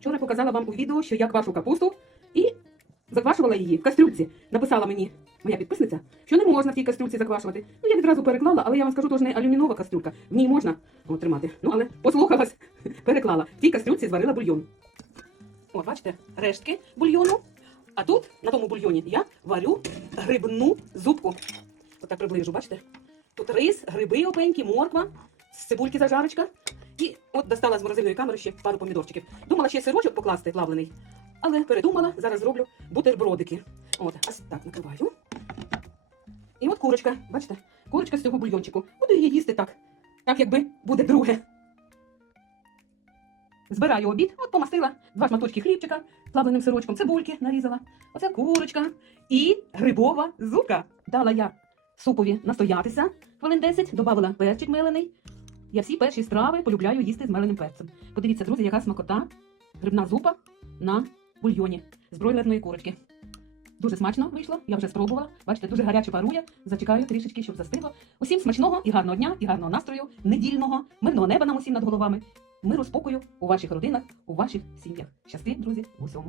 Вчора показала вам у відео, що я квашу капусту і заквашувала її в кастрюльці. Написала мені моя підписниця, що не можна в тій кастрюльці заквашувати. Ну, я відразу переклала, але я вам скажу, то ж не алюмінова кастрюлька. В ній можна о, тримати. Ну, але послухалась, переклала. В тій кастрюльці зварила бульйон. От, бачите, рештки бульйону. А тут, на тому бульйоні, я варю грибну зубку. Отак приближу, бачите? Тут рис, гриби опенькі, морква, з цибульки зажарочка. І от достала з морозильної камери ще пару помідорчиків. Думала ще сирочок покласти плавлений, але передумала, зараз зроблю бутербродики. От, ось так накриваю. І от курочка, бачите, курочка з цього бульйончику. Буду її їсти так, так якби буде друге. Збираю обід, от помастила два шматочки хлібчика, плавленим сирочком, цибульки нарізала. Оце курочка і грибова зубка. Дала я супові настоятися хвилин 10, додавала перчик мелений. Я всі перші страви полюбляю їсти з меленим перцем. Подивіться, друзі, яка смакота, грибна зупа на бульйоні з бройлерної курочки. Дуже смачно вийшло, я вже спробувала. Бачите, дуже гаряче парує. Зачекаю трішечки, щоб застигло. Усім смачного і гарного дня, і гарного настрою, недільного, мирного неба нам усім над головами. Миру спокою у ваших родинах, у ваших сім'ях. Щасти, друзі, усьому.